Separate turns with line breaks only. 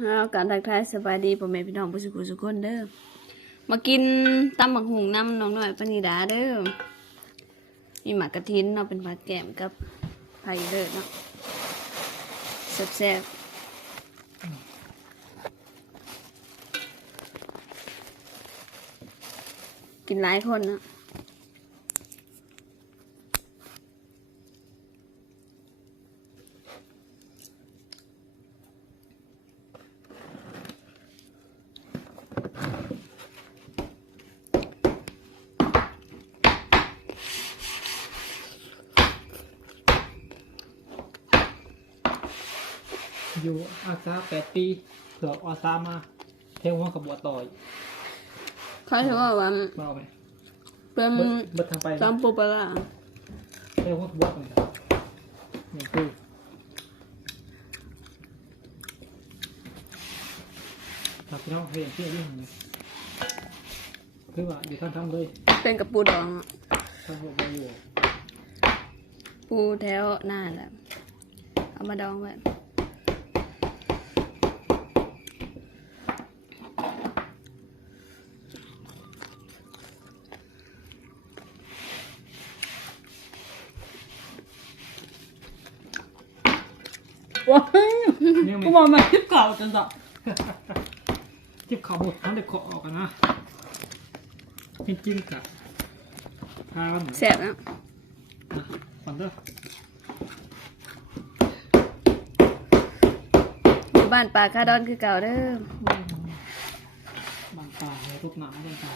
เอาการทักทายสบายดีพ่อแม่พี่น้องผู้สุขสุขคนเด้อมากินตำหมักหุงน้ำน้องหน่อยปณิดาเด้อมีหมากกระทินเนาะเป็นผัดแกมกับไผ่เด้อเนาะแซ่บๆกินหลายคนเนาะ
อยู่อาซาแปดปีเผื่ออาซามาเทวหัวขบวต่อย
เขาถือว่าว่า
มาเอาไหม
เป็น
เบิดเบิดทางไป
ตำปูปลาร้า
เทวหัวขบวตรงนี้นี่คือถ้าพี่น้องเห็นที่ยิ่งเลยคือว่าอยู่ท่านทำเลย
เป็นกับปูดองอะ
ท่านบอกมาอยู่
ปูแถวหน้าแหละเอามาดองไว้
ว้าย
เนี่ย
กู
มัน
บอกมาคลิปเก่าจังสั
จิบขาหมดทั้งเด็กขอออกกันนะจริงๆกับทาน
แซ่บนะ
ฟันเด้อ
อยู่บ้านป่าคาดอนคือเก่าเด้อบา
งตาเลยรูปหนาบางตา